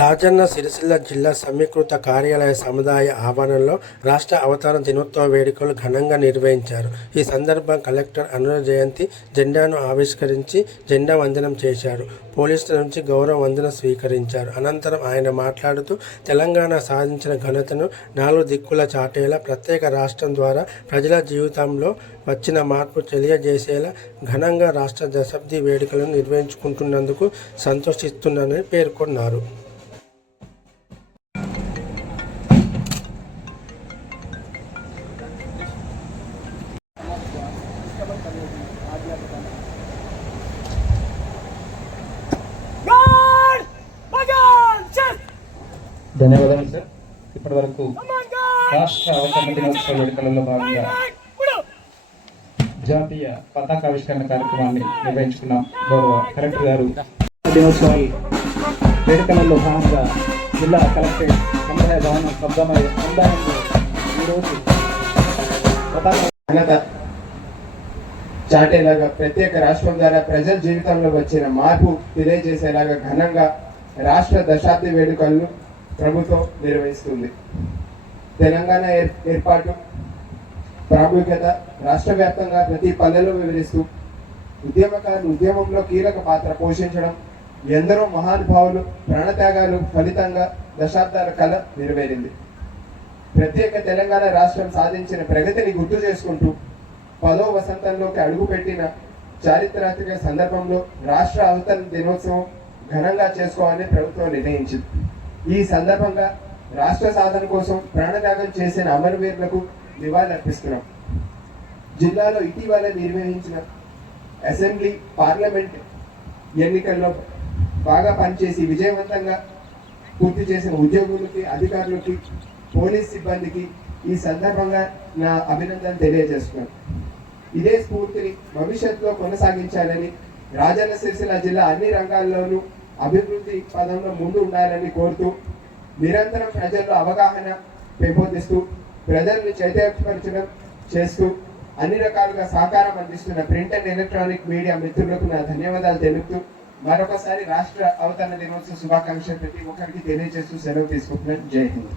రాజన్న సిరిసిల్ల జిల్లా సమీకృత కార్యాలయ సముదాయ ఆవరణలో రాష్ట్ర అవతరణ దినోత్సవ వేడుకలు ఘనంగా నిర్వహించారు. ఈ సందర్భంగా కలెక్టర్ అనుర జయంతి జెండాను ఆవిష్కరించి జెండా వందనం చేశారు. పోలీసుల నుంచి గౌరవ వందనం స్వీకరించారు. అనంతరం ఆయన మాట్లాడుతూ తెలంగాణ సాధించిన ఘనతను నాలుగు దిక్కుల చాటేలా ప్రత్యేక రాష్ట్రం ద్వారా ప్రజల జీవితంలో వచ్చిన మార్పు తెలియజేసేలా ఘనంగా రాష్ట్ర దశాబ్ది వేడుకలను నిర్వహించుకుంటున్నందుకు సంతోషిస్తున్నానని పేర్కొన్నారు. ధన్యవాదాలు సార్. ఇప్పటి వరకు రాష్ట్ర అవతరణ దినోత్సవ వేడుకలలో భాగంగా జాతీయ పతాకావిష్కరణ కార్యక్రమాన్ని నిర్వహించుకున్నాం. గౌరవ కలెక్టర్ గారు దినోత్సవ వేడుకలలో భాగంగా జిల్లా కలెక్టరేట్ సముదాయ భవనం సముదాయంలో ఈరోజు పతాక చాటేలాగా ప్రత్యేక రాష్ట్రం ద్వారా ప్రజల జీవితంలో వచ్చిన మార్పు తెలియజేసేలాగా ఘనంగా రాష్ట్ర దశాబ్ది వేడుకలను ప్రభుత్వం నిర్వహిస్తుంది. తెలంగాణ ఏర్పాటు ప్రాముఖ్యత రాష్ట్ర వ్యాప్తంగా ప్రతి పల్లెలో వివరిస్తూ ఉద్యమకారులు ఉద్యమంలో కీలక పాత్ర పోషించడం, ఎందరో మహానుభావులు ప్రాణత్యాగాలు ఫలితంగా దశాబ్దాల కళ నెరవేరింది. ప్రత్యేక తెలంగాణ రాష్ట్రం సాధించిన ప్రగతిని గుర్తు చేసుకుంటూ 10వ వసంతంలోకి అడుగుపెట్టిన చారిత్రాత్మక సందర్భంలో రాష్ట్ర అవతరణ దినోత్సవం ఘనంగా చేసుకోవాలని ప్రభుత్వం నిర్ణయించింది. ఈ సందర్భంగా రాష్ట్ర సాధన కోసం ప్రాణత్యాగం చేసిన అమరవీరులకు నివాళులర్పిస్తున్నాం. జిల్లాలో ఇటీవల నిర్వహించిన అసెంబ్లీ పార్లమెంట్ ఎన్నికల్లో బాగా పనిచేసి విజయవంతంగా పూర్తి చేసిన ఉద్యోగులకి, అధికారులకి, పోలీస్ సిబ్బందికి ఈ సందర్భంగా నా అభినందన తెలియజేస్తున్నాను. ఇదే స్ఫూర్తిని భవిష్యత్తులో కొనసాగించాలని, రాజన్న సిరిసిల్ల జిల్లా అన్ని రంగాల్లోనూ అభివృద్ధి పదంలో ముందు ఉండాలని కోరుతూ నిరంతరం ప్రజల్లో అవగాహన పెంపొందిస్తూ ప్రజల్ని చైతన్యపరచడం చేస్తూ అన్ని రకాలుగా సహకారం అందిస్తున్న ప్రింట్ అండ్ ఎలక్ట్రానిక్ మీడియా మిత్రులకు నా ధన్యవాదాలు తెలుపుతూ మరొకసారి రాష్ట్ర అవతరణ దినోత్సవ శుభాకాంక్షలు ప్రతి ఒక్కరికి తెలియజేస్తూ సెలవు తీసుకుంటున్నాను. జై హింద్.